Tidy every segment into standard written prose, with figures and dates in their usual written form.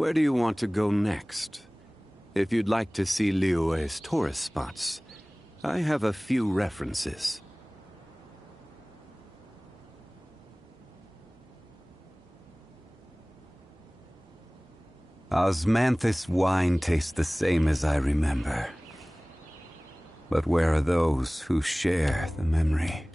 Where do you want to go next? If you'd like to see Liyue's tourist spots, I have a few references. Osmanthus wine tastes the same as I remember. But where are those who share the memory?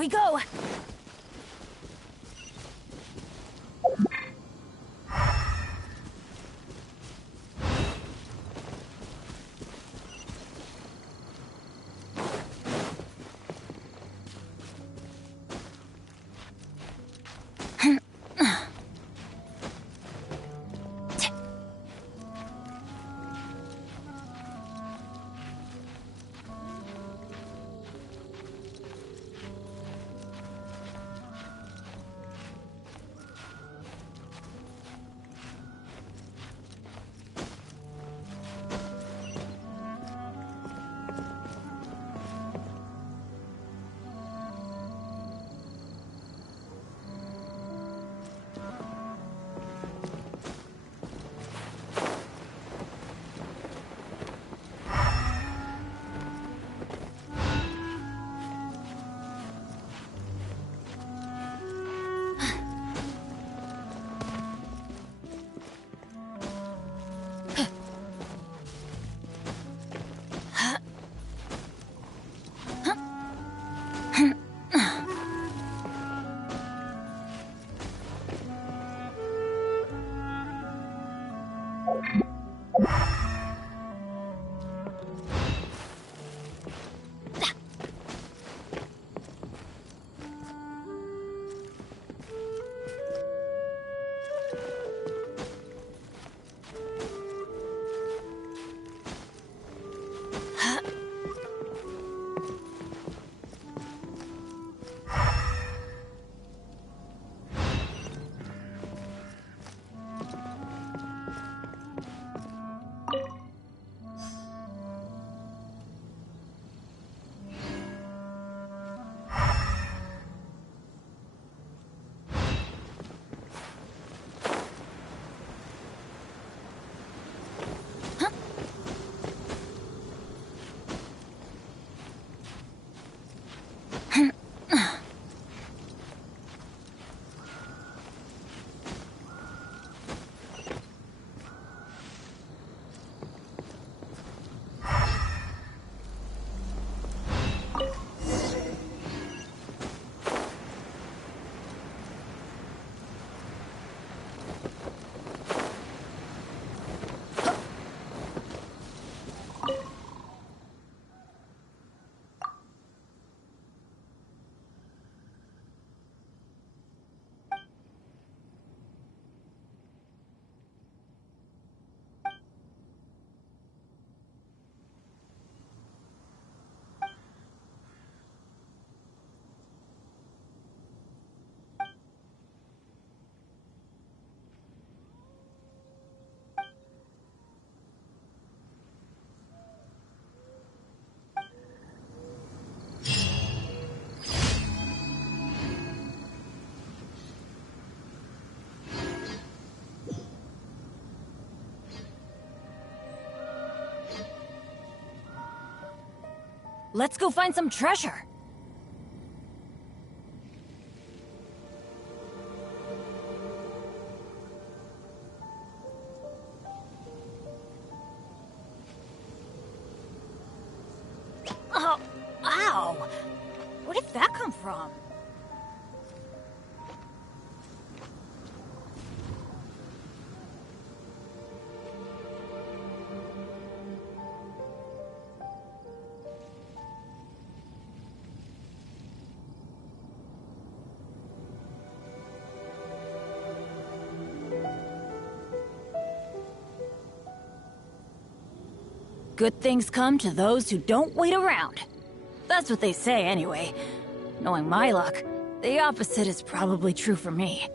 we go! Let's go find some treasure! Oh, ow! Where did that come from? Good things come to those who don't wait around. That's what they say, anyway. Knowing my luck, the opposite is probably true for me.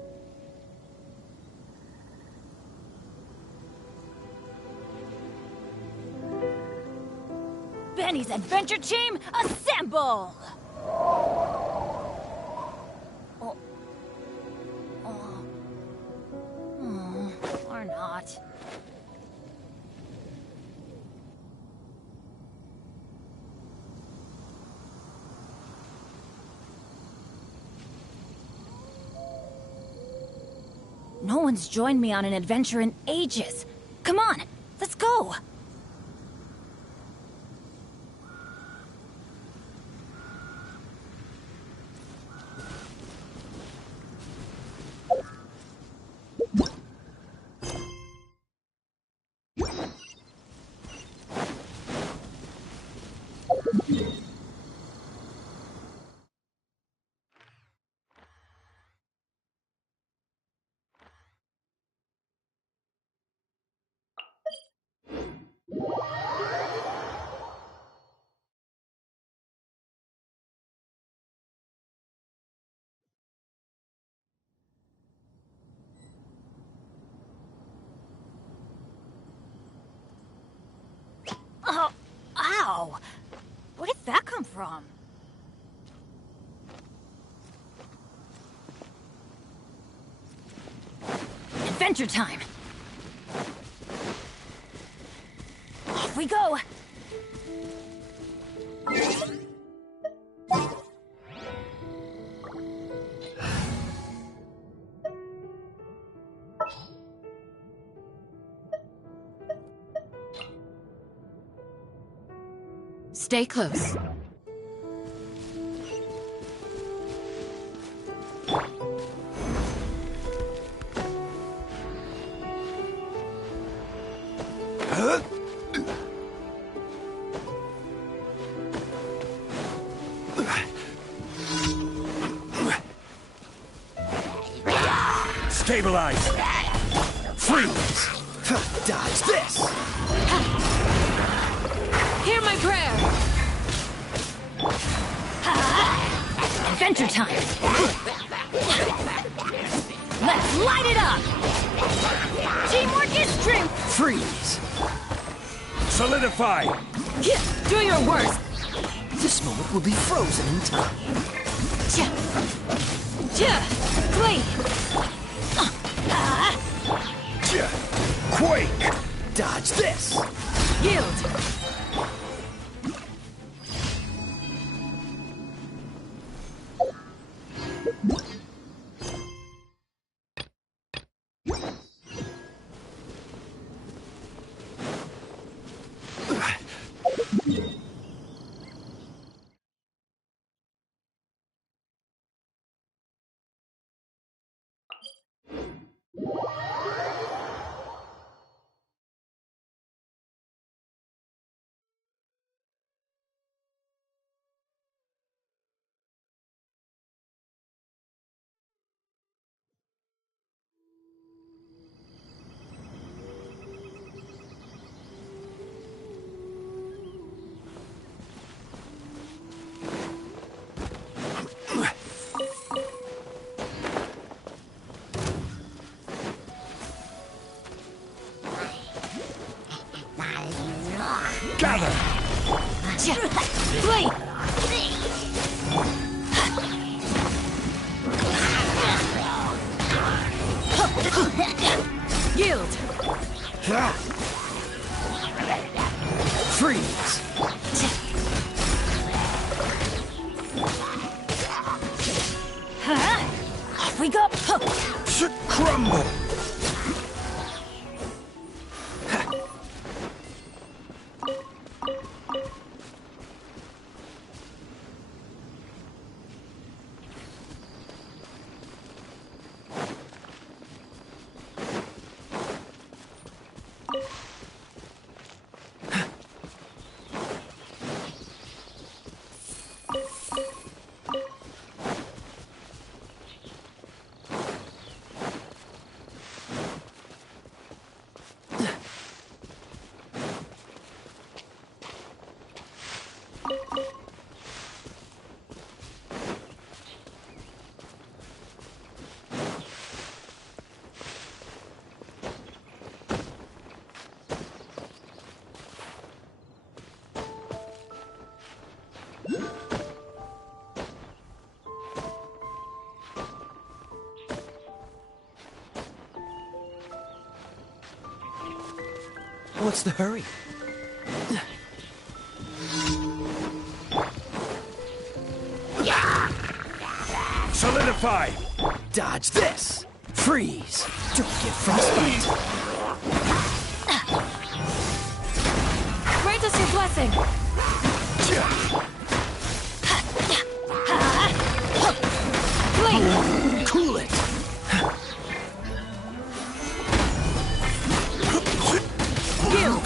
Benny's adventure team, assemble! Or not. No one's joined me on an adventure in ages. Come on, let's go! Oh, ow! Where did that come from? Adventure time! Off we go! Stay close. Stabilize! Freeze! Dodge this! Hear my prayer! Adventure time! Let's light it up! Teamwork is strength! Freeze! Solidify! Do your worst! This moment will be frozen in time. Flee! Quake! Dodge this! Yield! Gather! Flee! Yield! Freeze! Off we go! Crumble! What's the hurry? Solidify! Dodge this! Freeze! Don't get frostbite! Grant us your blessing! Flee! Cool it! Yield!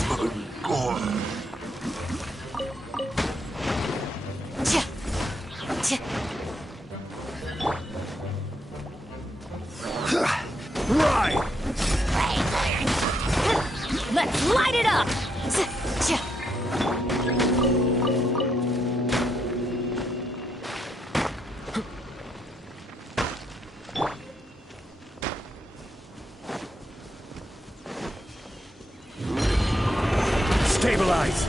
Right! Let's light it up! Stabilize!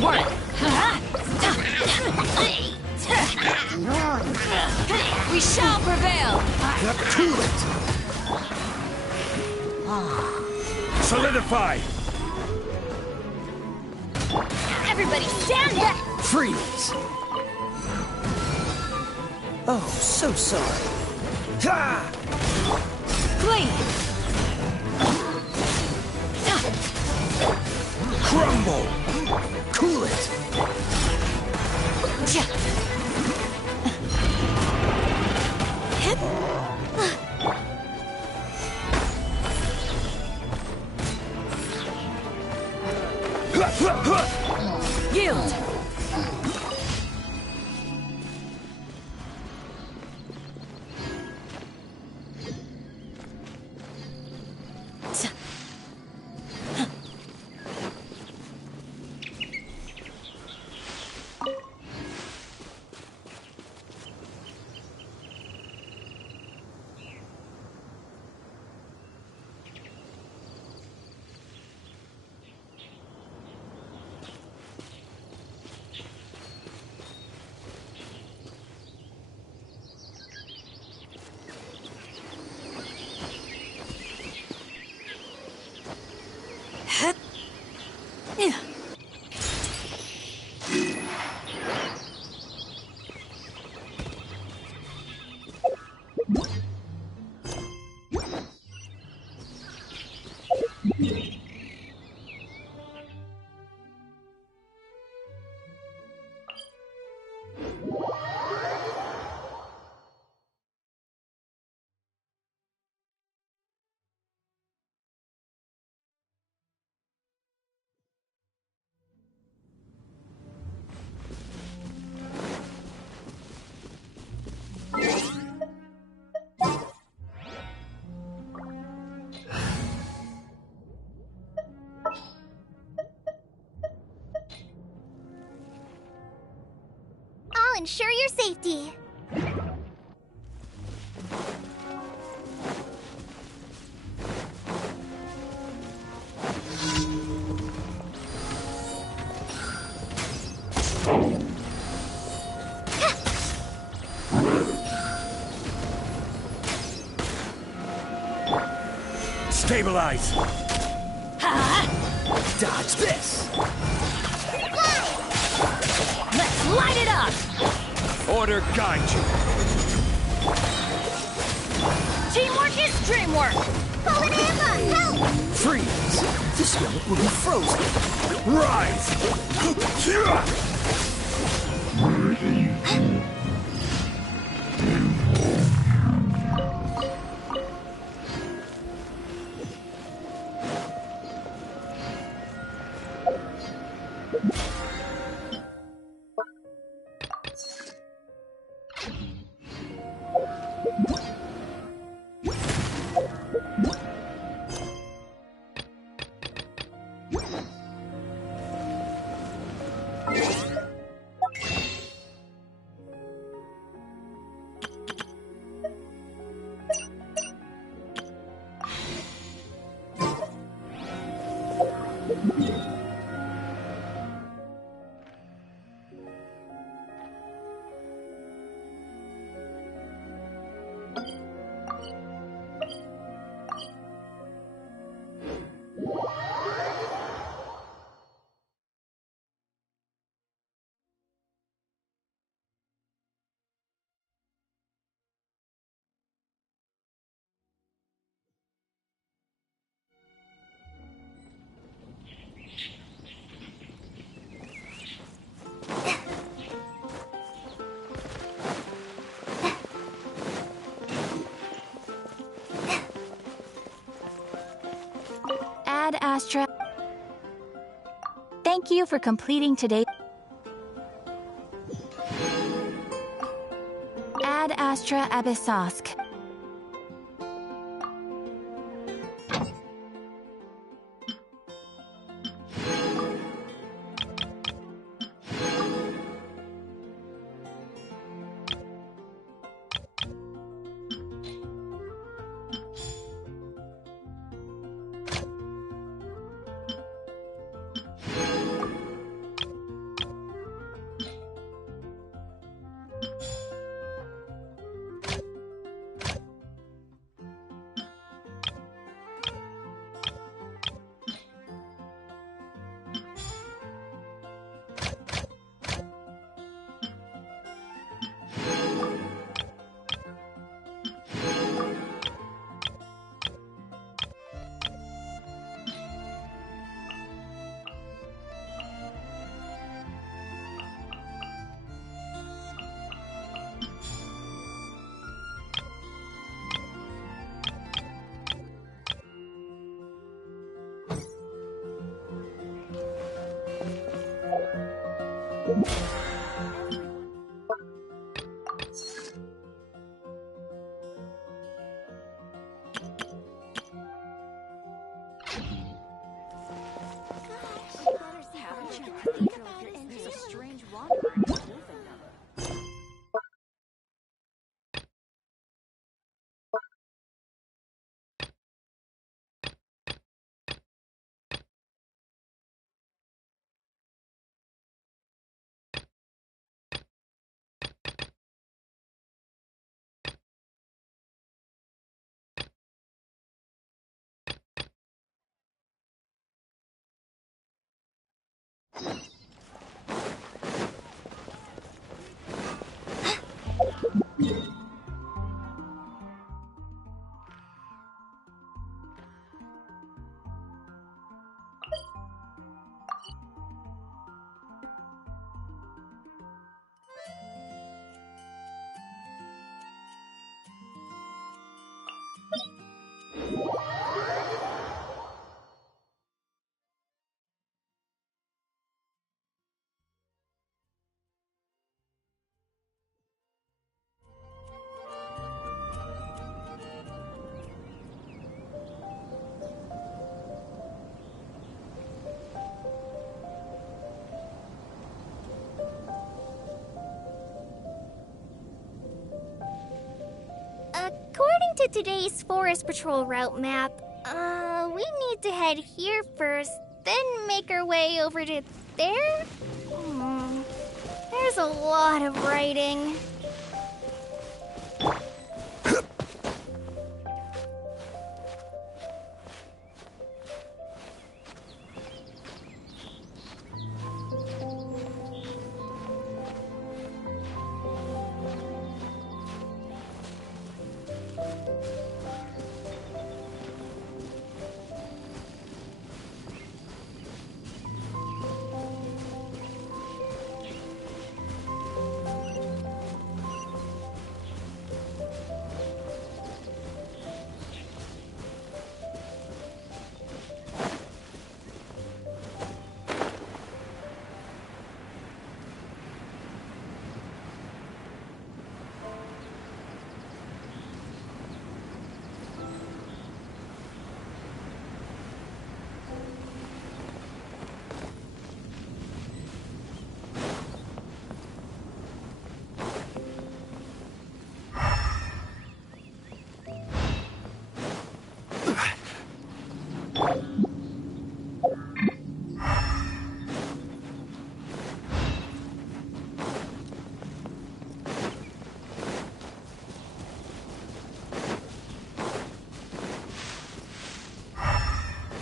work. We shall prevail. Cool it! Solidify! Everybody stand back! Freeze! Oh, so sorry. Ha! Flee. Crumble! Cool it! Yield. I'll ensure your safety. Stabilize! Dodge this! Let's light it up. Order guide you! Teamwork is dreamwork! Fallen Emma, help! Freeze! This one will be frozen. Rise! Ad Astra. Thank you for completing today. Ad Astra Abyssosk. There's a strange wanderer in the moving number. According to today's Forest Patrol route map, we need to head here first, then make our way over to there? There's a lot of writing.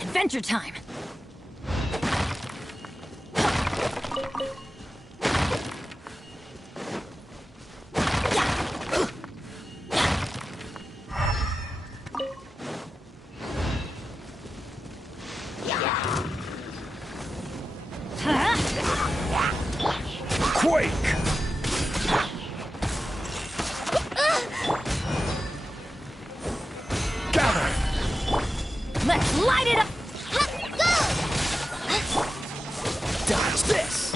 Adventure time! Quake! Gather! Let's light it up! Dodge this!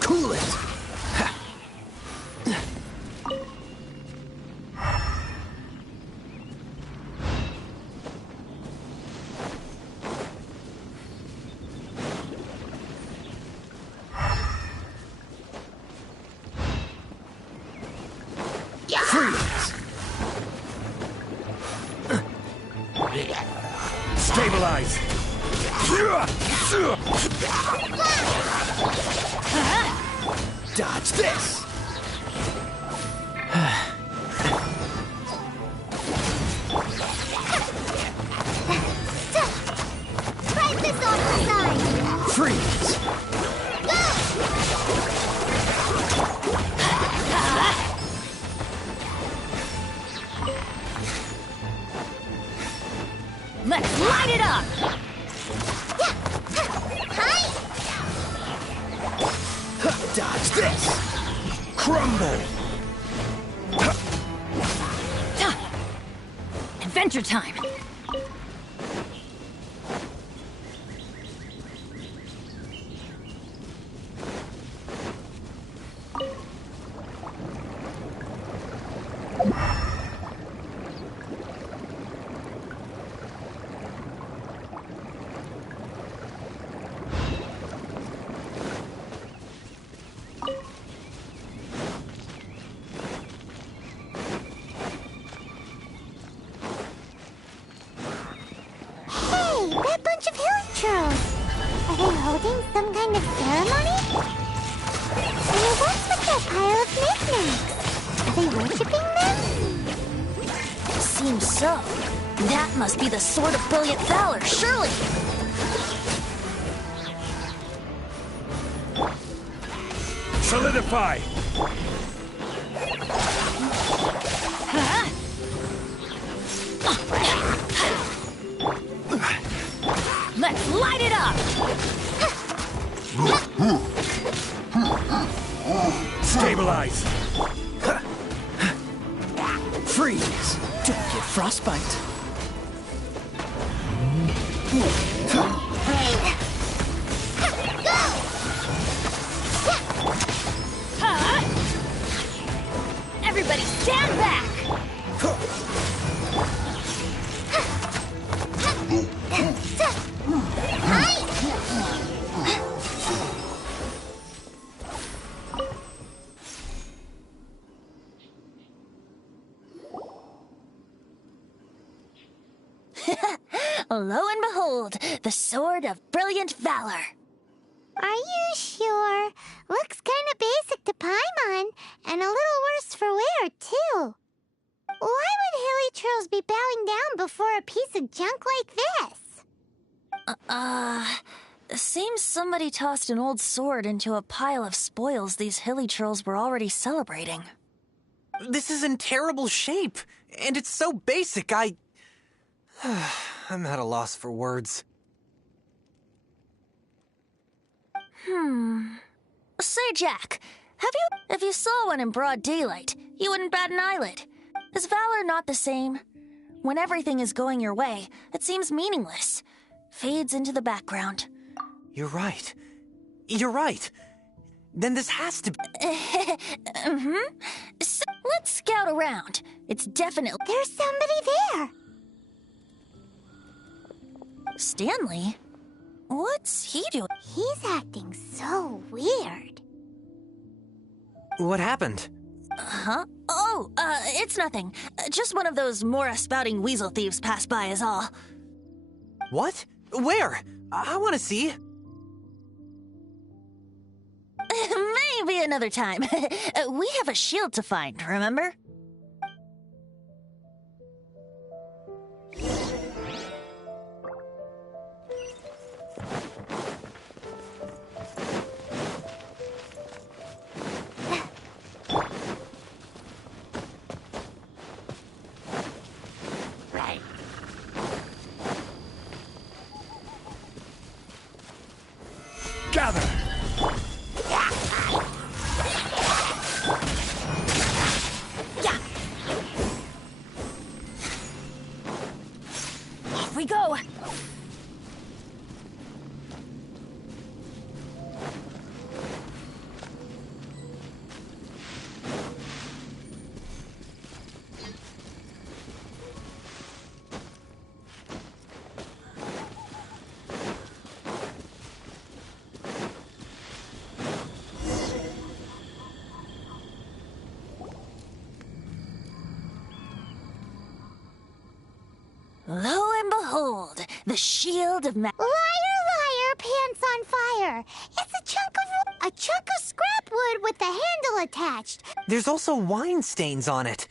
Cool it! Freeze! Stabilize! Dodge this! Right this off the side. Freeze! Let's light it up! Dodge this! Crumble! Adventure time! they holding some kind of ceremony? And what's with that pile of knickknacks? Are they worshipping them? Seems so. That must be the Sword of Brilliant Valor, surely! Solidify! Let's light it up! Stabilize! Freeze! Don't get frostbite. Everybody stand back! Lo and behold, the Sword of Brilliant Valor. Are you sure? Looks kind of basic to Paimon, and a little worse for wear, too. Why would Hilichurls be bowing down before a piece of junk like this? Seems somebody tossed an old sword into a pile of spoils these Hilichurls were already celebrating. This is in terrible shape, and it's so basic, I'm at a loss for words. Say, Jack, if you saw one in broad daylight, you wouldn't bat an eyelid. Is valor not the same? When everything is going your way, it seems meaningless. Fades into the background. You're right. You're right. Then this has to be... So, let's scout around. It's definitely... There's somebody there. Stanley? What's he doing? He's acting so weird. What happened? Huh? Oh, it's nothing. Just one of those Mora-spouting weasel thieves passed by is all. What? Where? I want to see. Maybe another time. We have a shield to find, remember? Gather! Off we go! Lo and behold, the shield of Liar, liar, pants on fire. It's a chunk of scrap wood with the handle attached. There's also wine stains on it.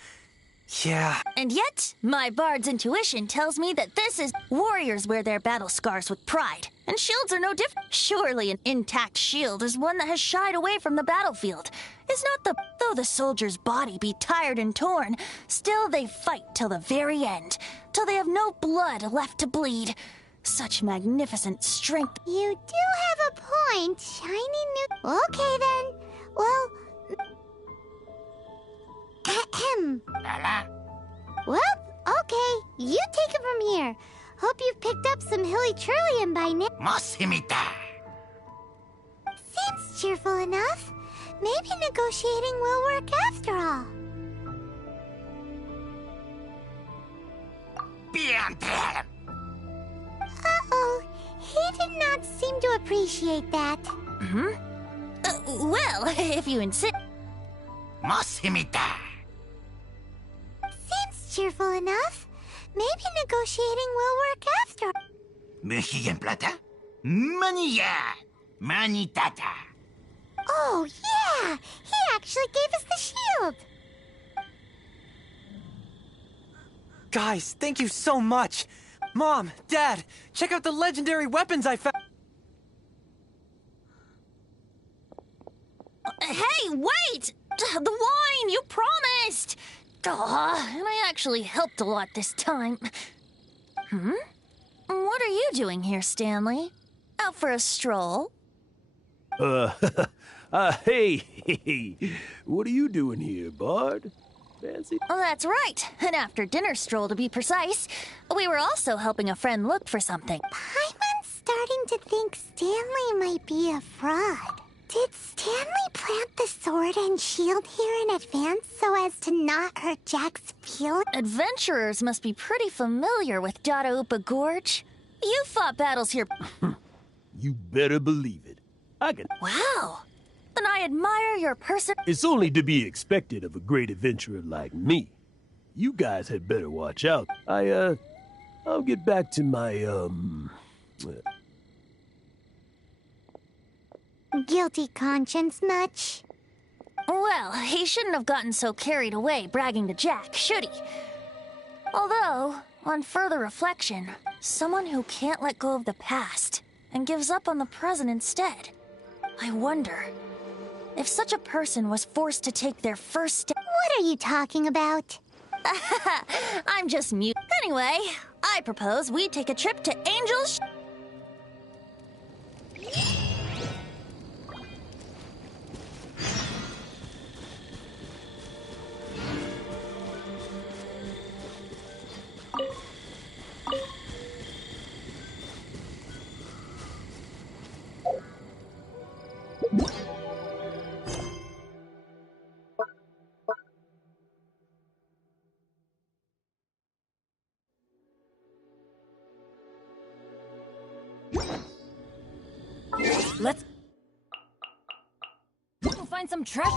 Yeah. And yet, my bard's intuition tells me that this is... Warriors wear their battle scars with pride, and shields are no different. Surely an intact shield is one that has shied away from the battlefield. Is not the... Though the soldier's body be tired and torn, still they fight till the very end, till they have no blood left to bleed. Such magnificent strength. You do have a point, shiny new... Okay, then. Well... Ahem. Well, okay. You take it from here. Hope you've picked up some Hilichurlian by now. Seems cheerful enough. Maybe negotiating will work after all. Uh-oh. He did not seem to appreciate that. Well, if you insist. Seems cheerful enough. Maybe negotiating will work after. Mania! Manitata! Oh, yeah! He actually gave us the shield! Guys, thank you so much! Mom, Dad, check out the legendary weapons I found! Hey, wait! The wine, you promised! And I actually helped a lot this time. What are you doing here, Stanley? Out for a stroll? Hey, what are you doing here, Bard? Fancy? Oh, that's right. An after-dinner stroll, to be precise. We were also helping a friend look for something. Paimon's starting to think Stanley might be a fraud. Did Stanley plant the sword and shield here in advance so as to not hurt Jack's feelings? Adventurers must be pretty familiar with Dadaupa Gorge. You fought battles here. You better believe it. I can. Wow. Then I admire your person. It's only to be expected of a great adventurer like me. You guys had better watch out. I'll get back to my, Guilty conscience much? Well, he shouldn't have gotten so carried away bragging to Jack, should he? Although, on further reflection, someone who can't let go of the past and gives up on the present instead. I wonder if such a person was forced to take their first step. What are you talking about? I'm just mute. Anyway, I propose we take a trip to Angel's. Let's go find some treasure.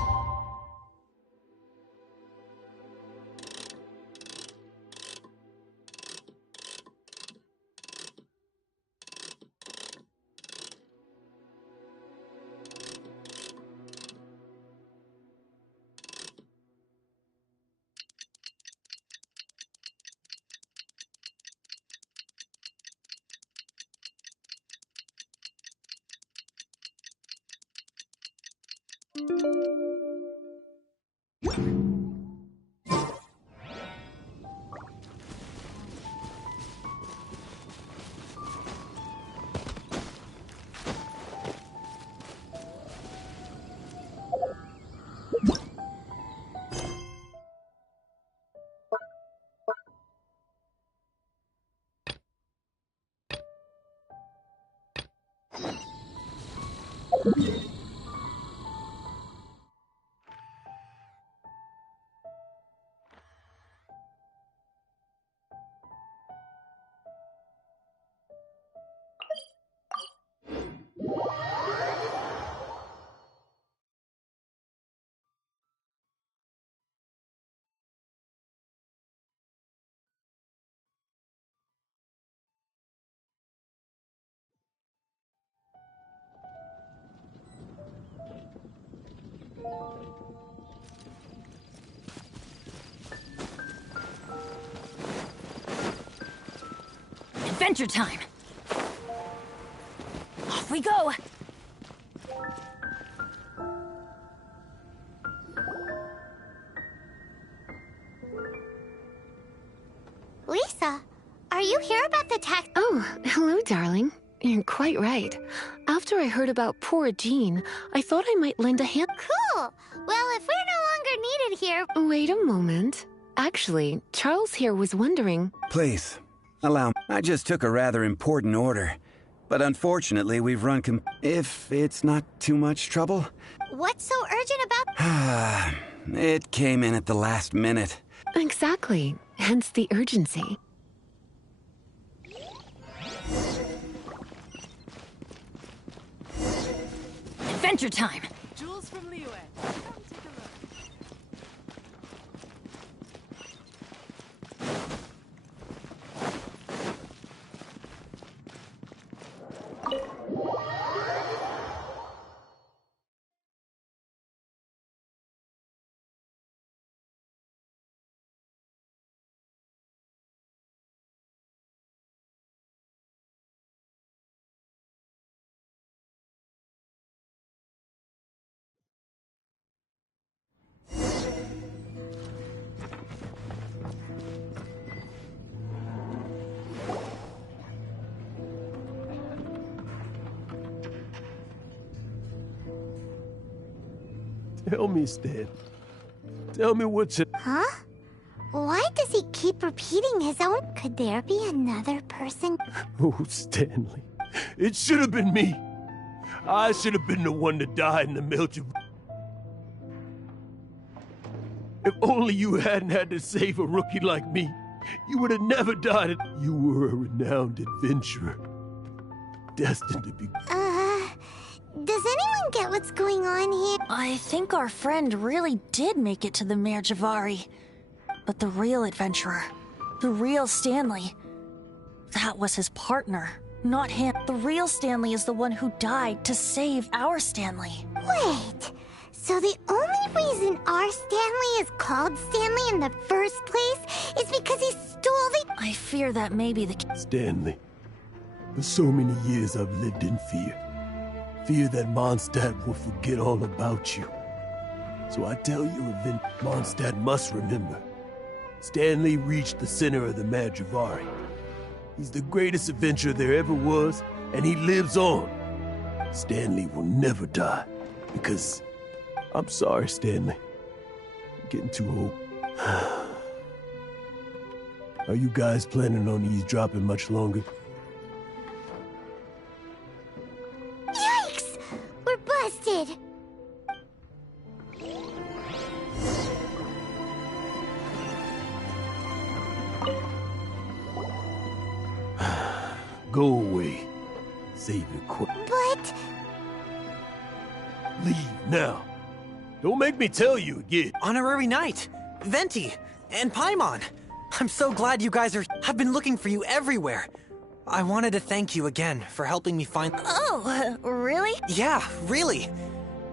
Adventure time! Off we go! Lisa, are you here about the tax? Oh, hello, darling. You're quite right. After I heard about poor Jean, I thought I might lend a hand. Cool! Well, if we're no longer needed here... Wait a moment. Actually, Charles here was wondering... Please, allow me. I just took a rather important order. But unfortunately, we've run if it's not too much trouble. What's so urgent about... It came in at the last minute. Exactly. Hence the urgency. Adventure time! Jules from Liyue. Come take a look. Tell me, Stan. Tell me what's... Huh? Why does he keep repeating his own? Could there be another person? Oh, Stanley. It should have been me. I should have been the one that died in the Melchior. If only you hadn't had to save a rookie like me, you would have never died. You were a renowned adventurer. Destined to be... Does anyone get what's going on here? I think our friend really did make it to the Mare Javari. But the real adventurer, the real Stanley, that was his partner, not him. The real Stanley is the one who died to save our Stanley. Wait, so the only reason our Stanley is called Stanley in the first place is because he stole the... I fear that may be the case. Stanley, for so many years I've lived in fear. Fear that Mondstadt will forget all about you. So I tell you, Mondstadt must remember. Stanley reached the center of the Mare Javari. He's the greatest adventurer there ever was, and he lives on. Stanley will never die, because... I'm sorry, Stanley. I'm getting too old. Are you guys planning on eavesdropping much longer? Yikes! We're busted! Go away. Save your quick. But... Leave now. Don't make me tell you again. Honorary Knight, Venti, and Paimon. I'm so glad you guys are... I've been looking for you everywhere. I wanted to thank you again for helping me find... Oh, really? Yeah, really.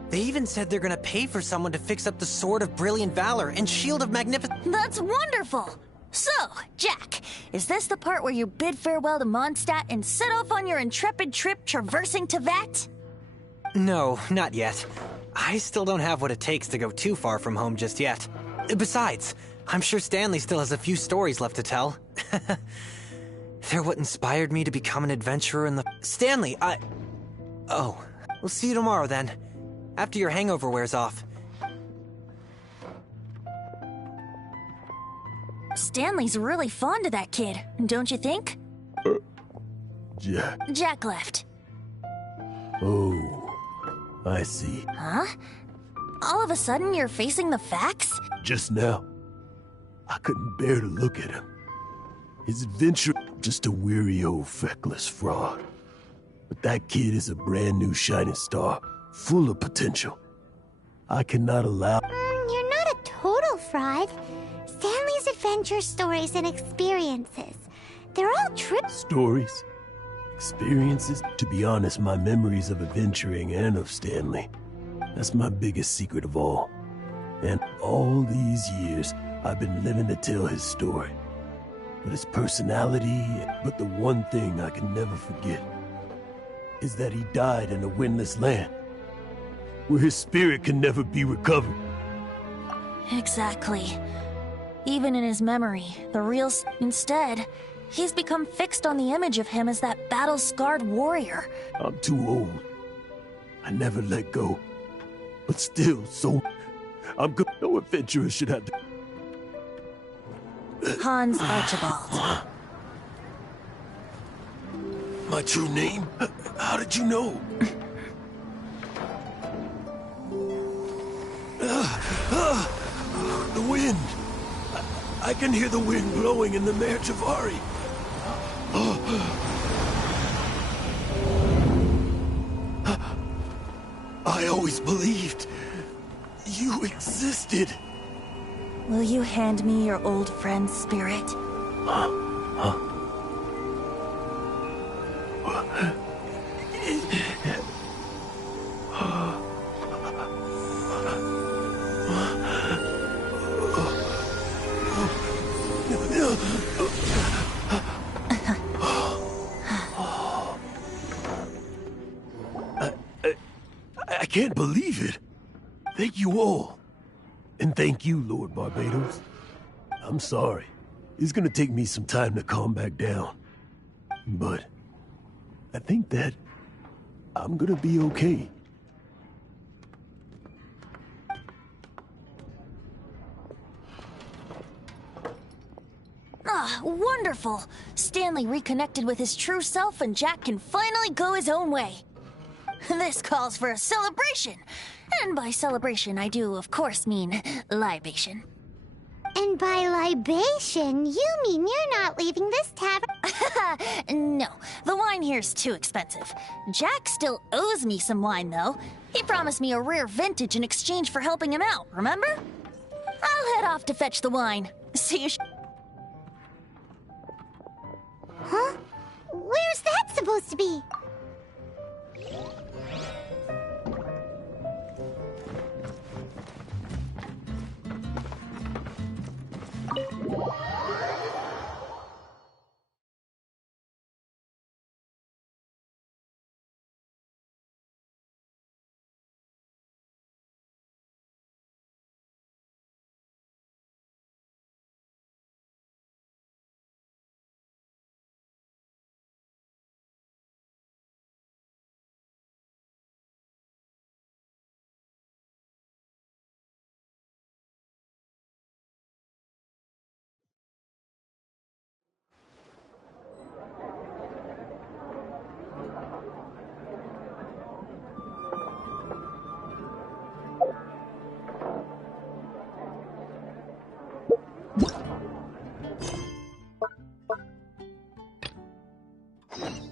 They even said they're gonna pay for someone to fix up the Sword of Brilliant Valor and Shield of Magnificence. That's wonderful! So, Jack, is this the part where you bid farewell to Mondstadt and set off on your intrepid trip traversing Tevat? No, not yet. I still don't have what it takes to go too far from home just yet. Besides, I'm sure Stanley still has a few stories left to tell. They're what inspired me to become an adventurer in the... Stanley, Oh, we'll see you tomorrow then. After your hangover wears off. Stanley's really fond of that kid, don't you think? Jack. Jack left. Oh, I see. Huh? All of a sudden you're facing the facts? Just now, I couldn't bear to look at him. His adventure, just a weary old feckless fraud. But that kid is a brand new shining star, full of potential. I cannot allow... You're not a total fraud. Stanley's adventure stories and experiences. They're all true. Stories? Experiences? To be honest, my memories of adventuring and of Stanley. That's my biggest secret of all. And all these years, I've been living to tell his story. But his personality, but the one thing I can never forget is that he died in a windless land, where his spirit can never be recovered. Exactly. Even in his memory, the real... Instead, he's become fixed on the image of him as that battle-scarred warrior. I'm too old. I never let go. But still, so... I'm good. No adventurer should have to... Hans Archibald. My true name? How did you know? The wind. I can hear the wind blowing in the Mare Javari. I always believed you existed. Will you hand me your old friend's spirit? I can't believe it. Thank you all. And thank you, Lord Barbados. I'm sorry. It's gonna take me some time to calm back down. But I think that I'm gonna be okay. Ah, wonderful! Stanley reconnected with his true self and Jack can finally go his own way. This calls for a celebration. And by celebration, I do, of course, mean libation. And by libation, you mean you're not leaving this tavern? No, the wine here's too expensive. Jack still owes me some wine, though. He promised me a rare vintage in exchange for helping him out, remember? I'll head off to fetch the wine. See you. Huh? Where's that supposed to be?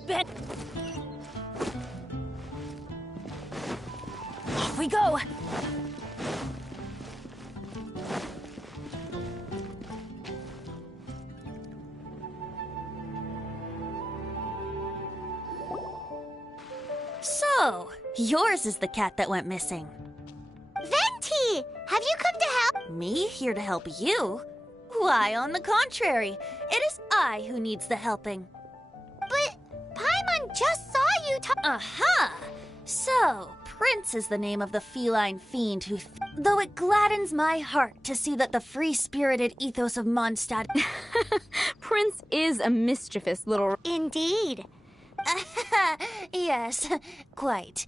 Ben! Off we go! So, yours is the cat that went missing. Venti! Have you come to help? Me here to help you? Why, on the contrary, it is I who needs the helping. But Paimon just saw you Aha! So, Prince is the name of the feline fiend who... Though it gladdens my heart to see that the free-spirited ethos of Mondstadt... Prince is a mischievous little... Indeed. Yes, quite.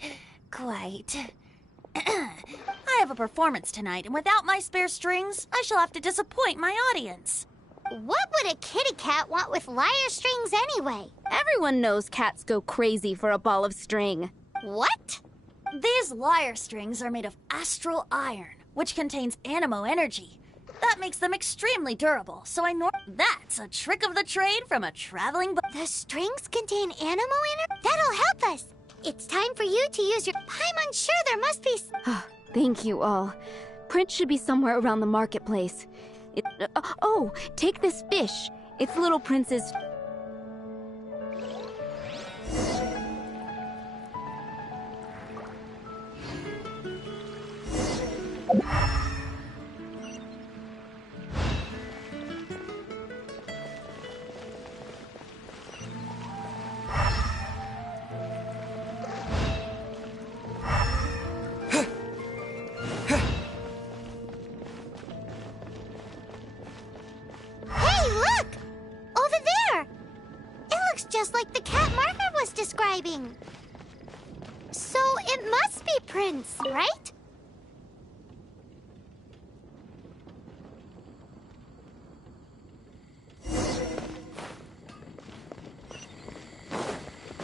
I have a performance tonight, and without my spare strings, I shall have to disappoint my audience. What would a kitty cat want with lyre strings anyway? Everyone knows cats go crazy for a ball of string. What? These lyre strings are made of astral iron, which contains animo energy. That makes them extremely durable, so That's a trick of the trade from a traveling... The strings contain animo energy? That'll help us. It's time for you to use your... I'm unsure there must be... Thank you all. Prince should be somewhere around the marketplace. Oh, take this fish. It's little Prince's... Just like the cat Margaret was describing. So it must be Prince, right?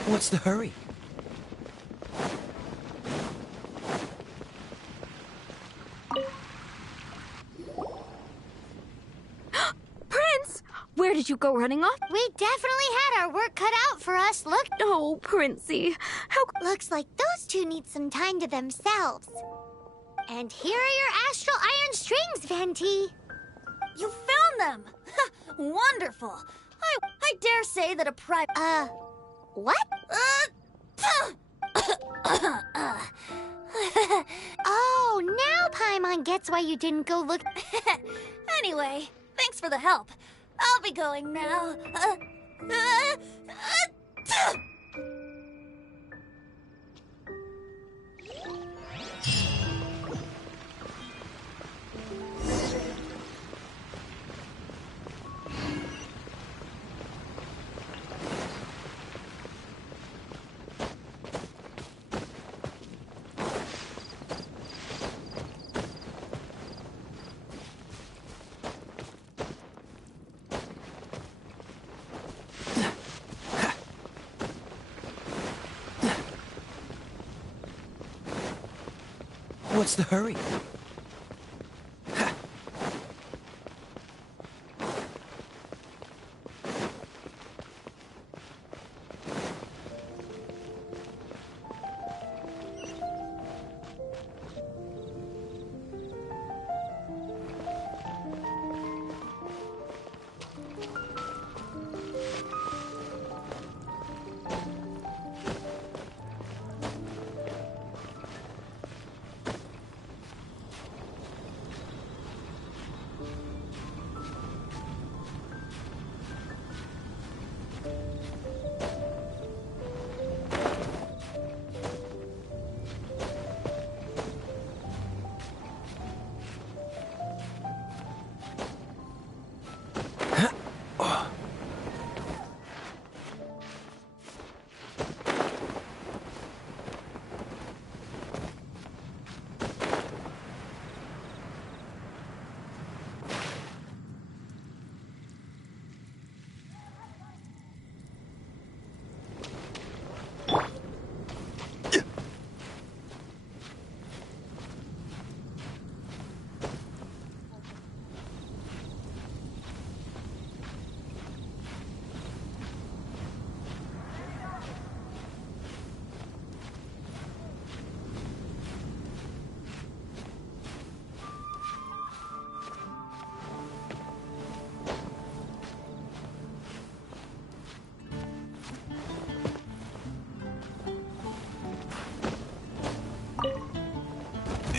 What's the hurry? Where did you go running off? We definitely had our work cut out for us. Look. Oh, Princey. How... Looks like those two need some time to themselves. And here are your astral iron strings, Venti. You found them! Wonderful. I dare say that a private... What? Oh, now Paimon gets why you didn't go look... Anyway, thanks for the help. I'll be going now. What's the hurry?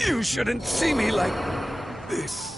You shouldn't see me like this.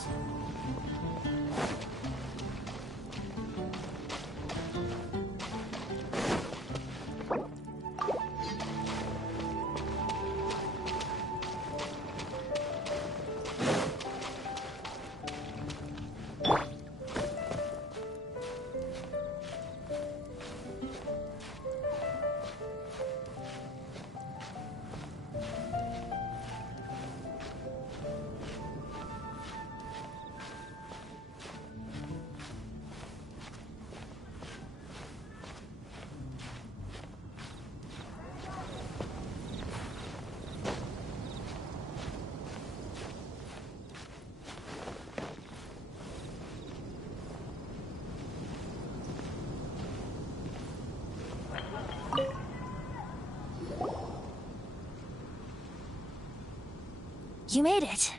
You made it.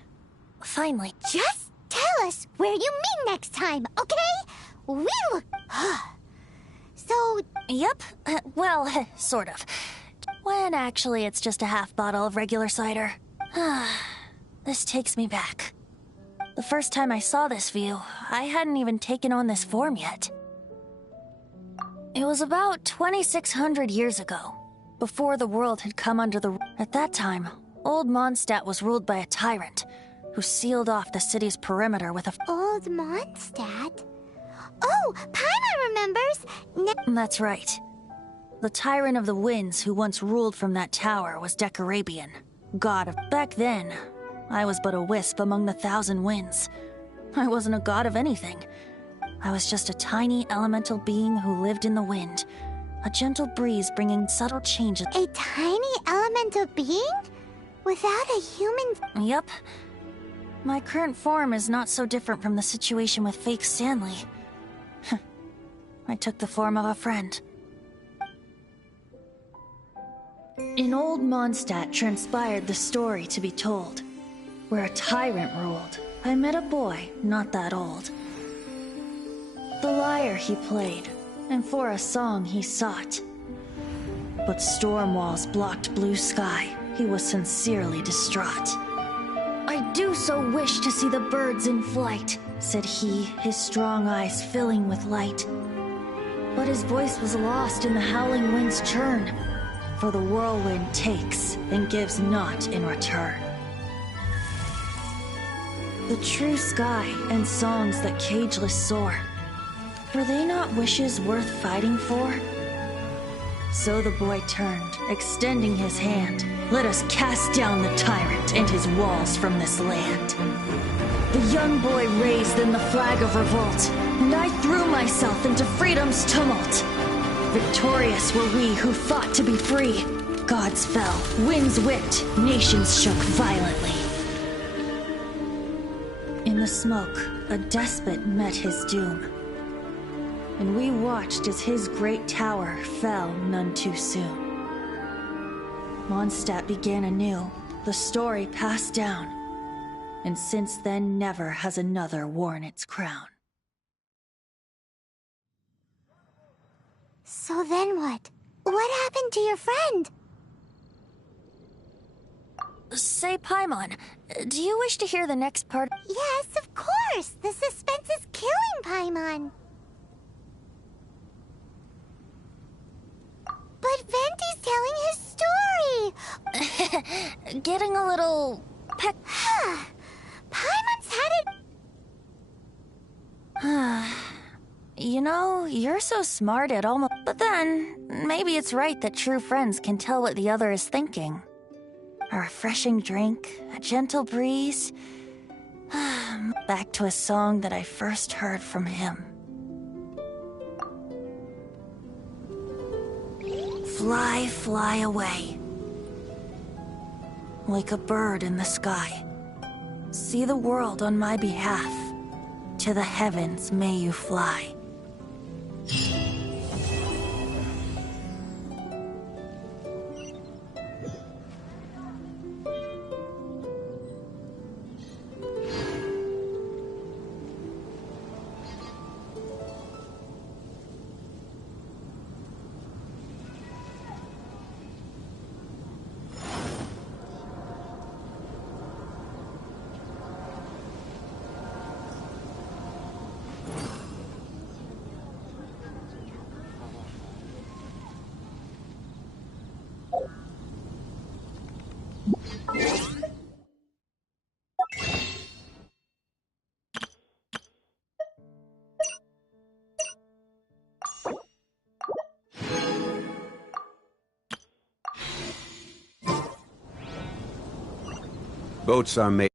Finally. Just tell us where you meet next time, okay? We look... So... Yep. Well, sort of. When actually it's just a half bottle of regular cider. This takes me back. The first time I saw this view, I hadn't even taken on this form yet. It was about 2,600 years ago, before the world had come under the... At that time, Old Mondstadt was ruled by a tyrant, who sealed off the city's perimeter with a... Old Mondstadt? Oh, Paimon remembers! That's right. The Tyrant of the Winds who once ruled from that tower was Decarabian, god of... Back then, I was but a wisp among the 1,000 winds. I wasn't a god of anything. I was just a tiny elemental being who lived in the wind. A gentle breeze bringing subtle changes... A tiny elemental being? Without a human... Yep. My current form is not so different from the situation with fake Stanley. I took the form of a friend. In Old Mondstadt transpired the story to be told, where a tyrant ruled. I met a boy not that old. The lyre he played, and for a song he sought. But storm walls blocked blue sky. He was sincerely distraught. I do so wish to see the birds in flight, said he, his strong eyes filling with light. But his voice was lost in the howling wind's churn, for the whirlwind takes and gives not in return. The true sky and songs that cageless soar, were they not wishes worth fighting for? So the boy turned, extending his hand. Let us cast down the tyrant and his walls from this land. The young boy raised then the flag of revolt, and I threw myself into freedom's tumult. Victorious were we who fought to be free. Gods fell, winds whipped, nations shook violently. the smoke, a despot met his doom. And we watched as his great tower fell none too soon. Mondstadt began anew, the story passed down, and since then never has another worn its crown. So then what? What happened to your friend? Say, Paimon, do you wish to hear the next part? Yes, of course! The suspense is killing Paimon! But Venti's telling his story! Getting a little... Paimon's had it... You know, you're so smart at almost... But then, maybe it's right that true friends can tell what the other is thinking. A refreshing drink, a gentle breeze. Back to a song that I first heard from him. Fly, fly away. Like a bird in the sky. See the world on my behalf. To the heavens may you fly. Boats are made.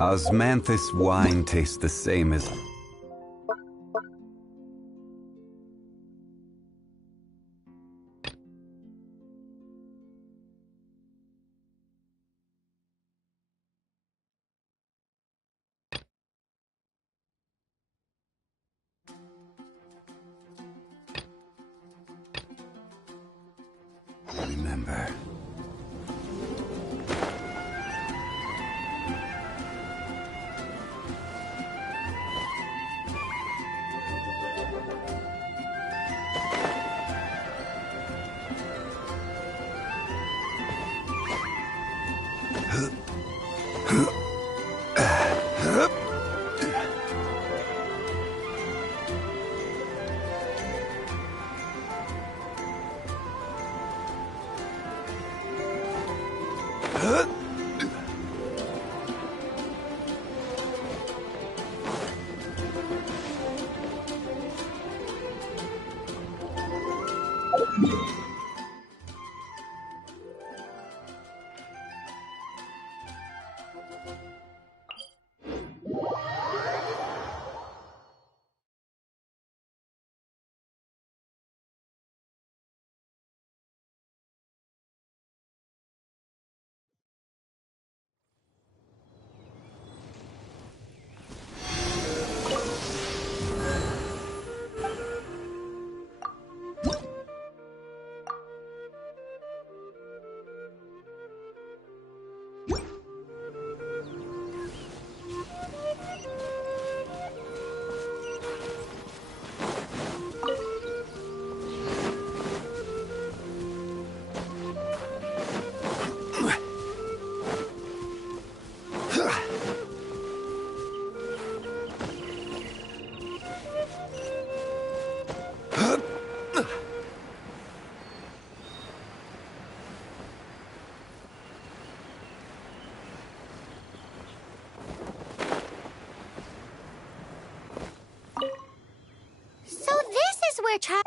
Osmanthus wine tastes the same as... Remember.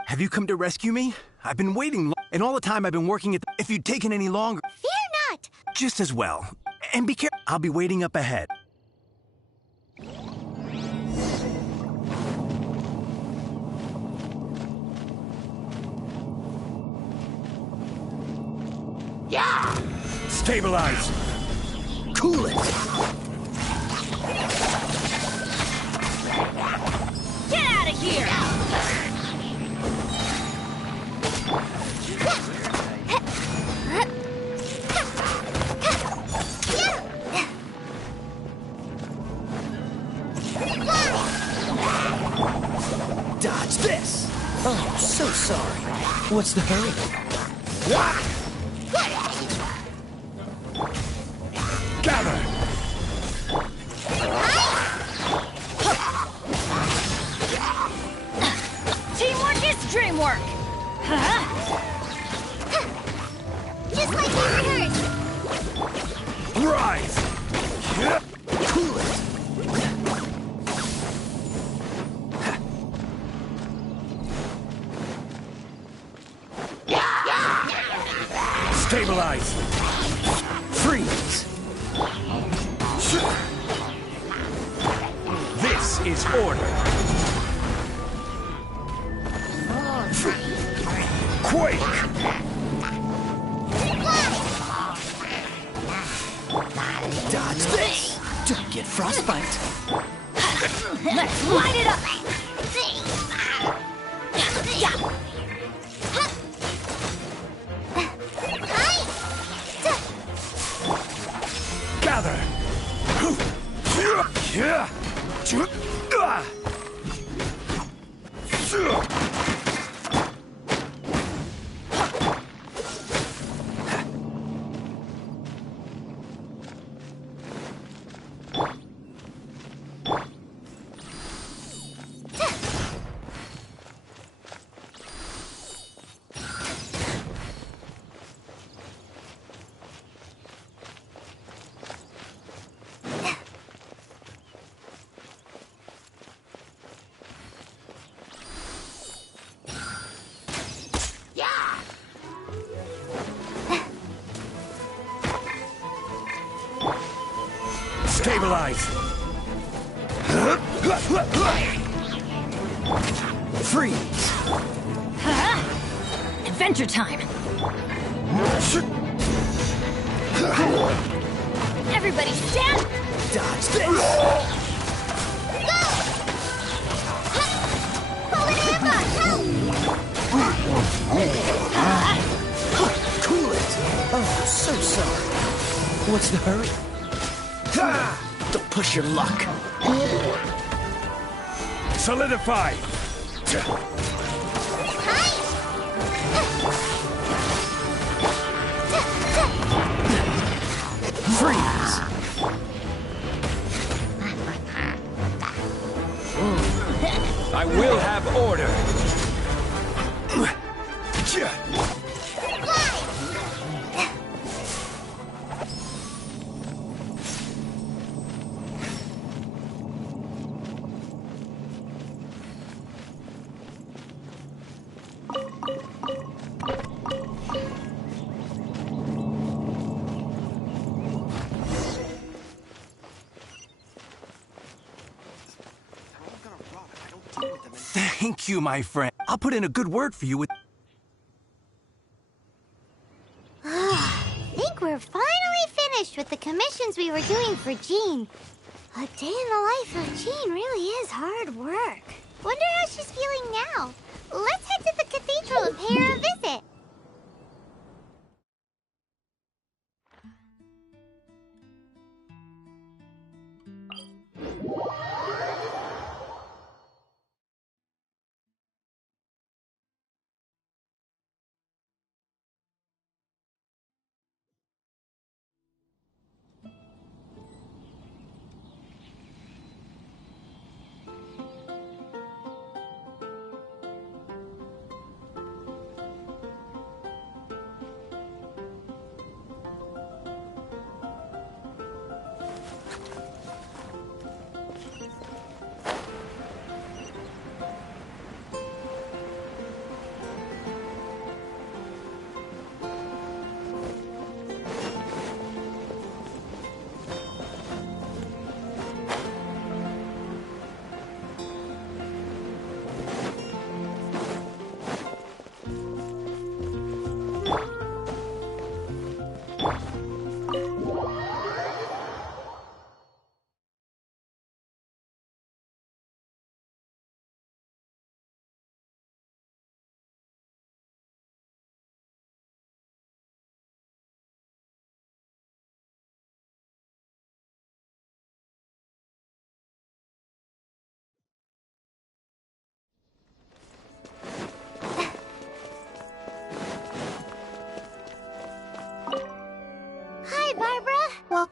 Have you come to rescue me? I've been waiting and all the time I've been working at if you'd taken any longer... Fear not! Just as well. And be careful. I'll be waiting up ahead. Yeah! Stabilize! Cool it! Get out of here! Dodge this! Oh, so sorry. What's the hurry? Gather! Teamwork is dreamwork! Just like we rehearsed! Rise! Cool it! Stabilize! Freeze! This is order! Quake! Dodge this! Don't get frostbite! Let's light it up! Gather! neutralized. Freeze! Adventure time! Everybody stand! Dodge this! Cool it! Oh, so sorry. What's the hurry? Don't push your luck. Solidify. Freeze! I will have order. Thank you, my friend. I'll put in a good word for you with... Think we're finally finished with the commissions we were doing for Jean. A day in the life of Jean really is hard work. Wonder how she's feeling now. Let's head to the cathedral and pay her a visit.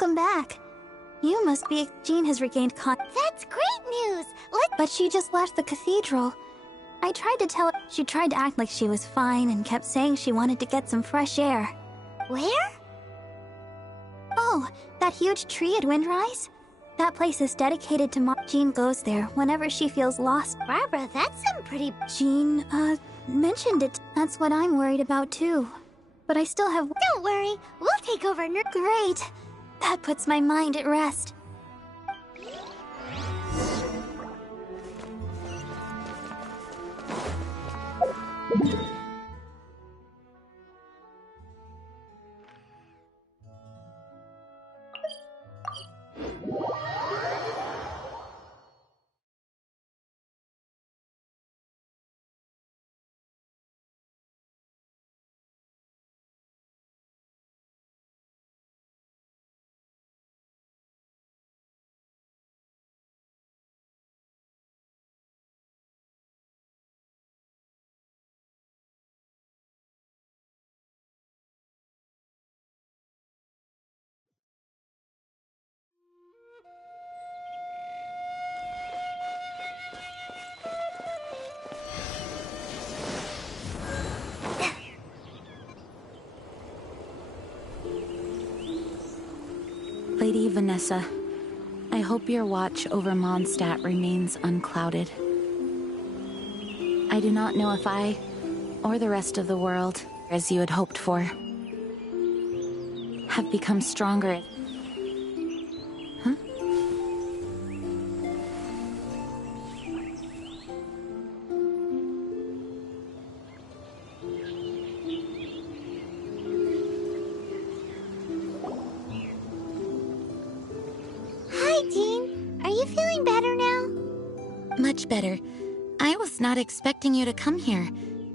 Welcome back. You must be... Jean has regained That's great news! But she just left the cathedral. I tried to tell her... She tried to act like she was fine and kept saying she wanted to get some fresh air. Where? Oh, that huge tree at Windrise? That place is dedicated to Jean goes there whenever she feels lost. Barbara, that's some pretty... Jean, mentioned it. That's what I'm worried about, too. But I still have... Don't worry, we'll take over Great! That puts my mind at rest. Lady Vanessa, I hope your watch over Mondstadt remains unclouded. I do not know if I, or the rest of the world, as you had hoped for, have become stronger. Huh? much better. I was not expecting you to come here.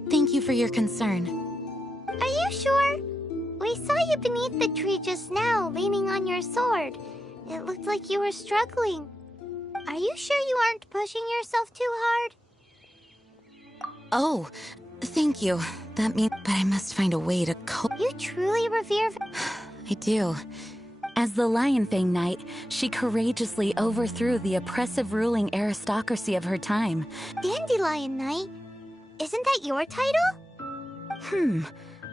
Thank you for your concern. Are you sure? We saw you beneath the tree just now, leaning on your sword. It looked like you were struggling. Are you sure you aren't pushing yourself too hard? Oh, thank you. That means... But I must find a way to cope. You truly revere... I do. As the Lion Fang Knight, she courageously overthrew the oppressive ruling aristocracy of her time. Dandelion Knight? Isn't that your title?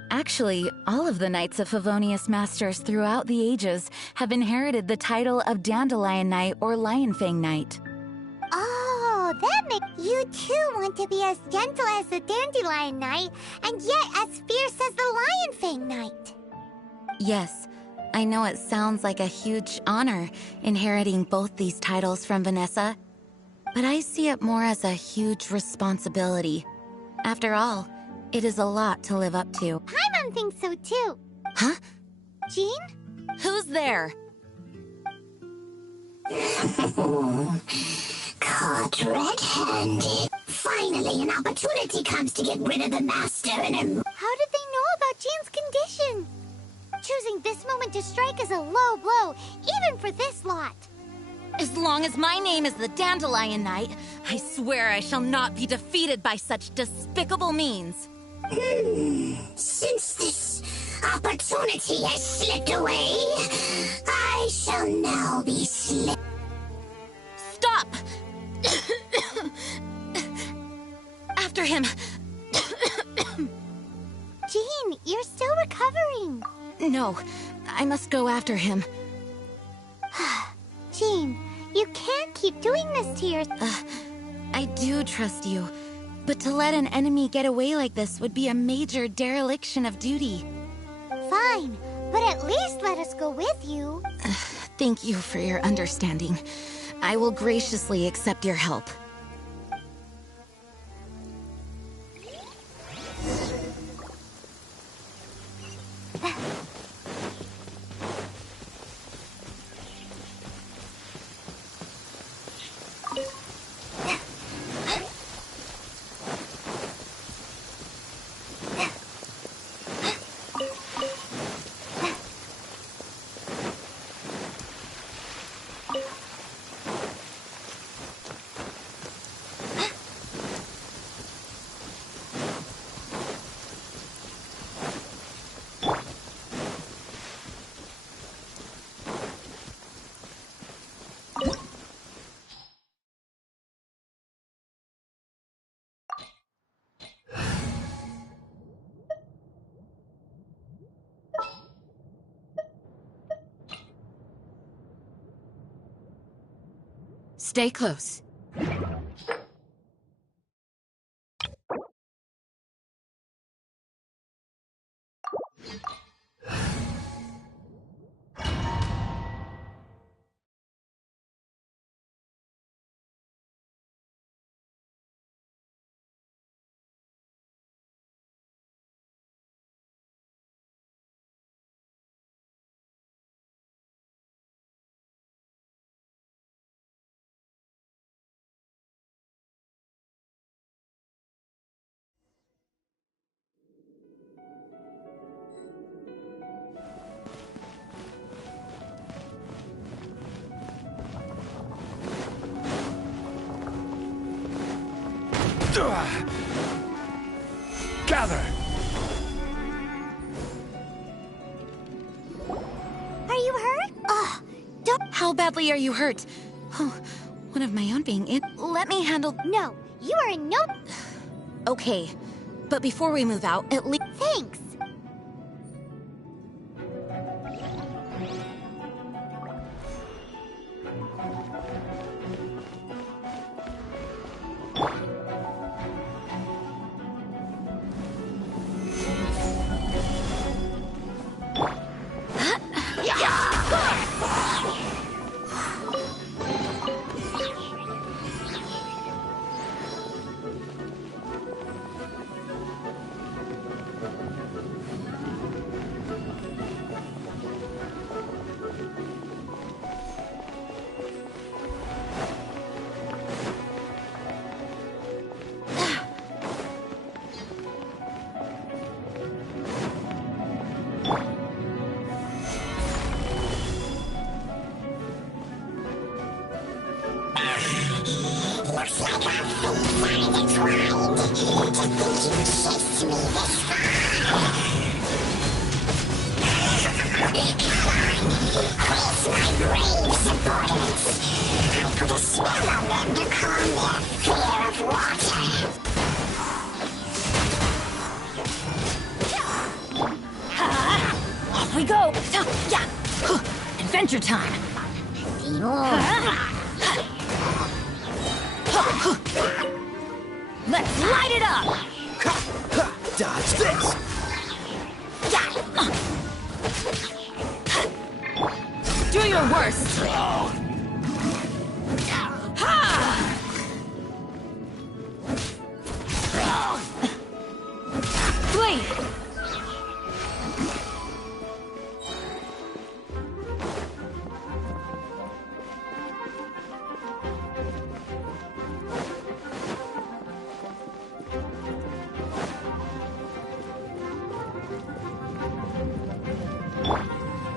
Actually, all of the Knights of Favonius Masters throughout the ages have inherited the title of Dandelion Knight or Lion Fang Knight. Oh, that makes... You too want to be as gentle as the Dandelion Knight, and yet as fierce as the Lion Fang Knight. Yes, I know it sounds like a huge honor, inheriting both these titles from Vanessa, but I see it more as a huge responsibility. After all, it is a lot to live up to. Paimon thinks so too. Huh? Jean? Who's there? Caught red-handed. Finally, an opportunity comes to get rid of the master and him. How did they know about Jean's condition? Choosing this moment to strike is a low blow, even for this lot. As long as my name is the Dandelion Knight, I swear I shall not be defeated by such despicable means. Since this opportunity has slipped away, I shall now be slipped. Stop! After him! Jean, you're still recovering. No, I must go after him. Jean, you can't keep doing this to yourself. I do trust you, but to let an enemy get away like this would be a major dereliction of duty. Fine, but at least let us go with you. Thank you for your understanding. I will graciously accept your help. Stay close. Gather! Are you hurt? Don't... How badly are you hurt? Oh, one of my own being in... Let me handle... No, you are in no... Okay, but before we move out, at least... Thanks. we go! Yeah! Adventure time! Let's light it up! Dodge this! Do your worst! Flee!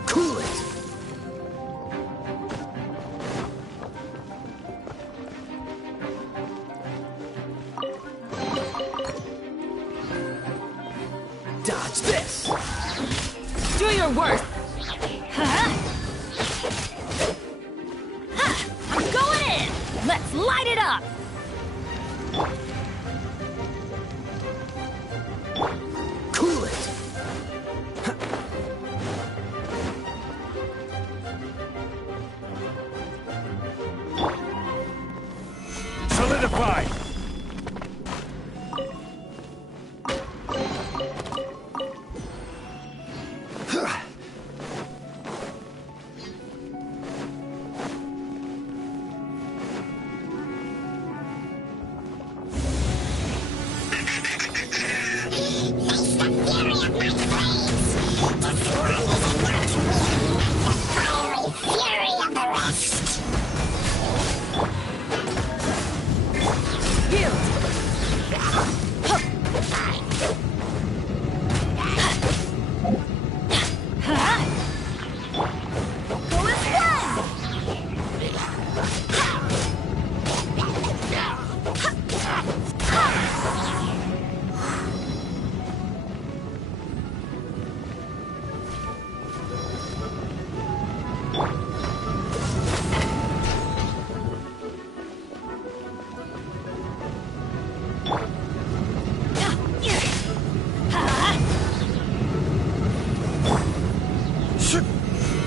Cool it! Dodge this! Do your worst! I'm going in! Let's light it up! Cool it! Solidify!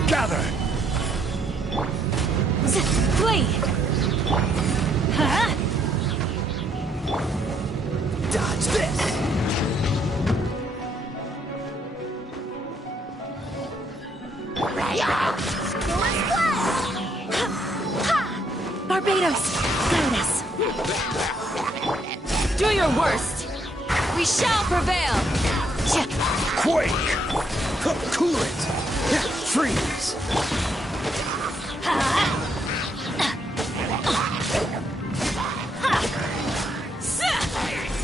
Gather! Flee! Dodge this! Barbados! Lotus! Do your worst! We shall prevail! Quake! Cool it! Freeze!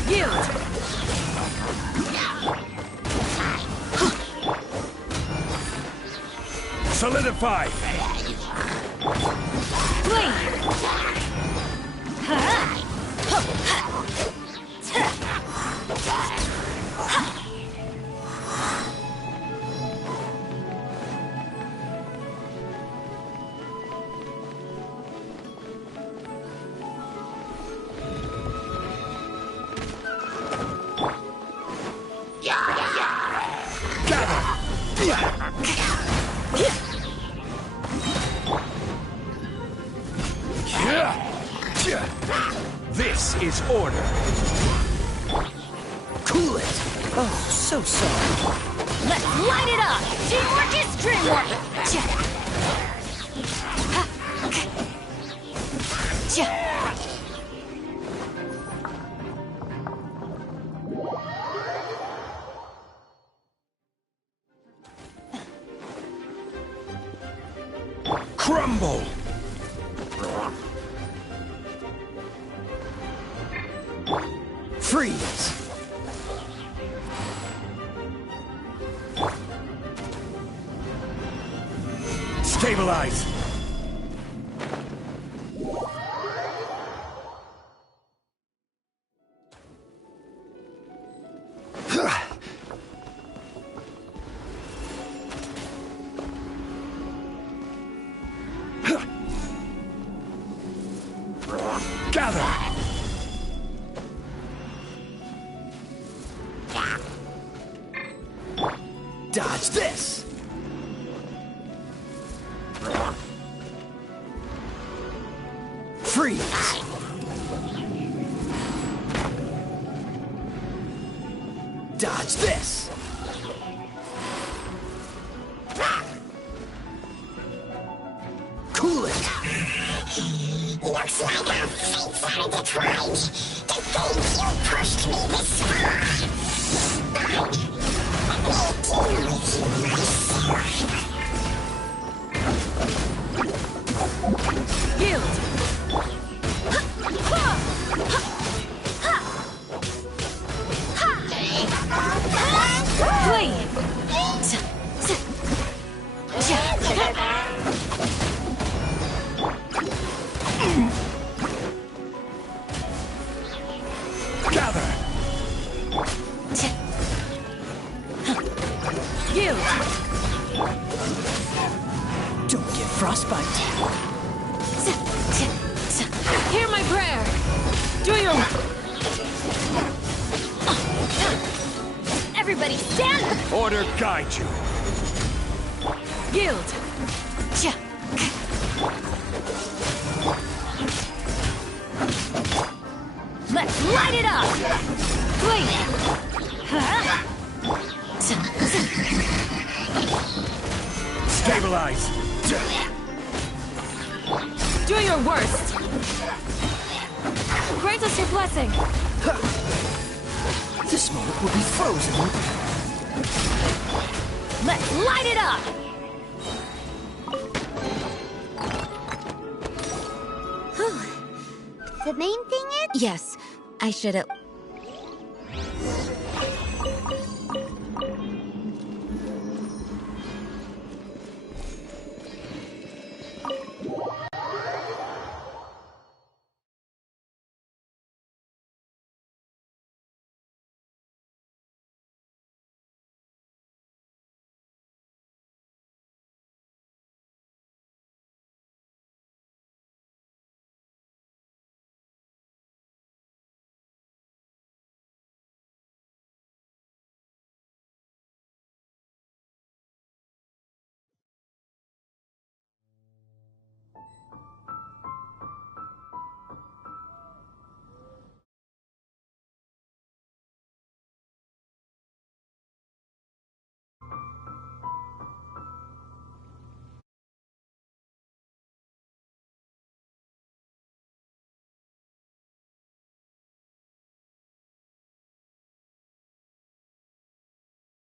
Yield! Solidify! Flee! This is order. Cool it! Oh, so sorry. Let's light it up! Teamwork is dreamwork! Crumble! Freeze! Stabilize! Gather! Dodge this! Dodge this! Cool it! Looks like our fates are intertwined. To think you pushed me this far. I'll deal with you myself. Yield! Flee! Gather! Yield! Don't get frostbite. Hear my prayer! Do your... Everybody stand! Order guide you. Yield! Let's light it up! Flee! Stabilize. Do your worst! Grant us your blessing! This moment will be frozen. Let's light it up! The main thing is... Yes, I should at